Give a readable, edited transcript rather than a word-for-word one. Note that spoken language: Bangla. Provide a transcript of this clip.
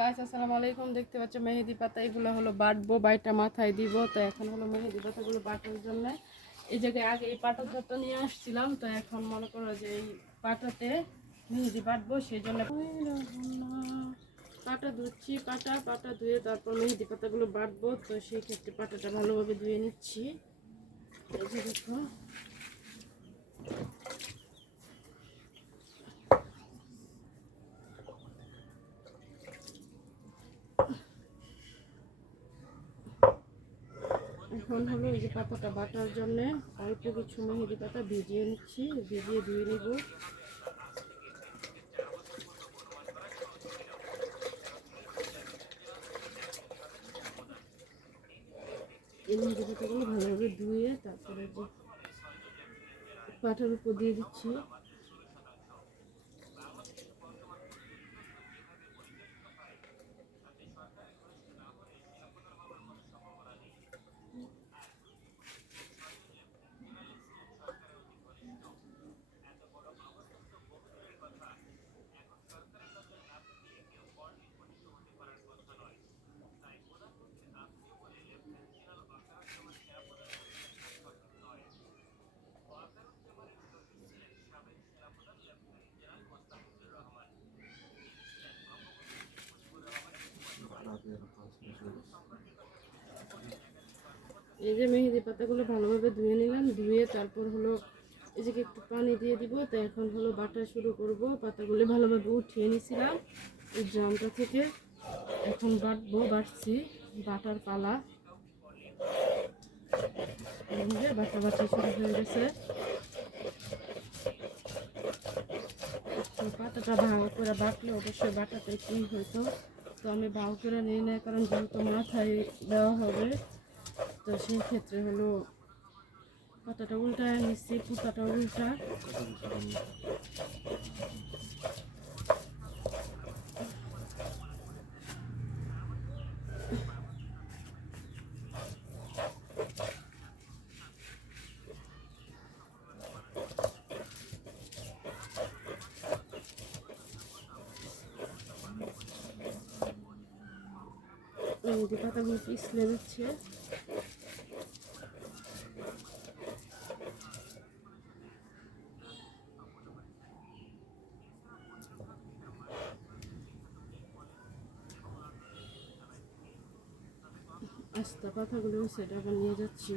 গাইস আসসালামু আলাইকুম। দেখতে পাচ্ছ মেহেদি পাতা, এগুলো হলো বাটবো, বাইটা মাথায় দিব। তো এখন হলো মেহেদি পাতাগুলো বাটার জন্য এই জায়গায় আগে এই পাটা ঝাড়টা নিয়ে আসছিলাম। তো এখন মনে করো যে এই পাটাতে মেহেদি বাটবো, সেই জন্য পাটা ধুচ্ছি। পাটা ধুয়ে তারপর মেহেদি পাতাগুলো বাটবো। তো সেই ক্ষেত্রে পাটাটা ভালোভাবে ধুয়ে নিচ্ছি। এই যে দেখো, এখন হলো এই যে পাতাটা বাটার জন্য অল্প কিছু মেহেদি পাতা ভিজিয়ে নিচ্ছি, ভিজিয়ে ধুয়ে নিব। এই মেহেদি পাতাগুলো ভালোভাবে ধুয়ে তারপরে যে পাটার উপর দিয়ে দিচ্ছি। এই যে মেহেদি পাতাগুলো ভালোভাবে ধুয়ে নিলাম, ধুয়ে তারপর হলো এই যে একটু পানি দিয়ে দিব। তো এখন হলো বাটা শুরু করব। পাতাগুলো ভালোভাবে উঠিয়ে নিয়েছিলাম এই ড্রামটা থেকে, এখন বাটছি, বাটার পালা। বাটা বাটা শুরু হয়ে গেছে। পাতাটা ভালো করে বাটলে অবশ্যই বাটাতে কি হইতো, তো আমি ভালো করে নিই না, কারণ যেহেতু মাথায় দেওয়া হবে। তো সেই ক্ষেত্রে হলো পাতাটা উল্টা নিচ্ছি, পুতাটা উল্টা। মেহেদি পাতাগুলো পিছলে যাচ্ছে। আস্তা পাতাগুলো সেটা আবার নিয়ে যাচ্ছি।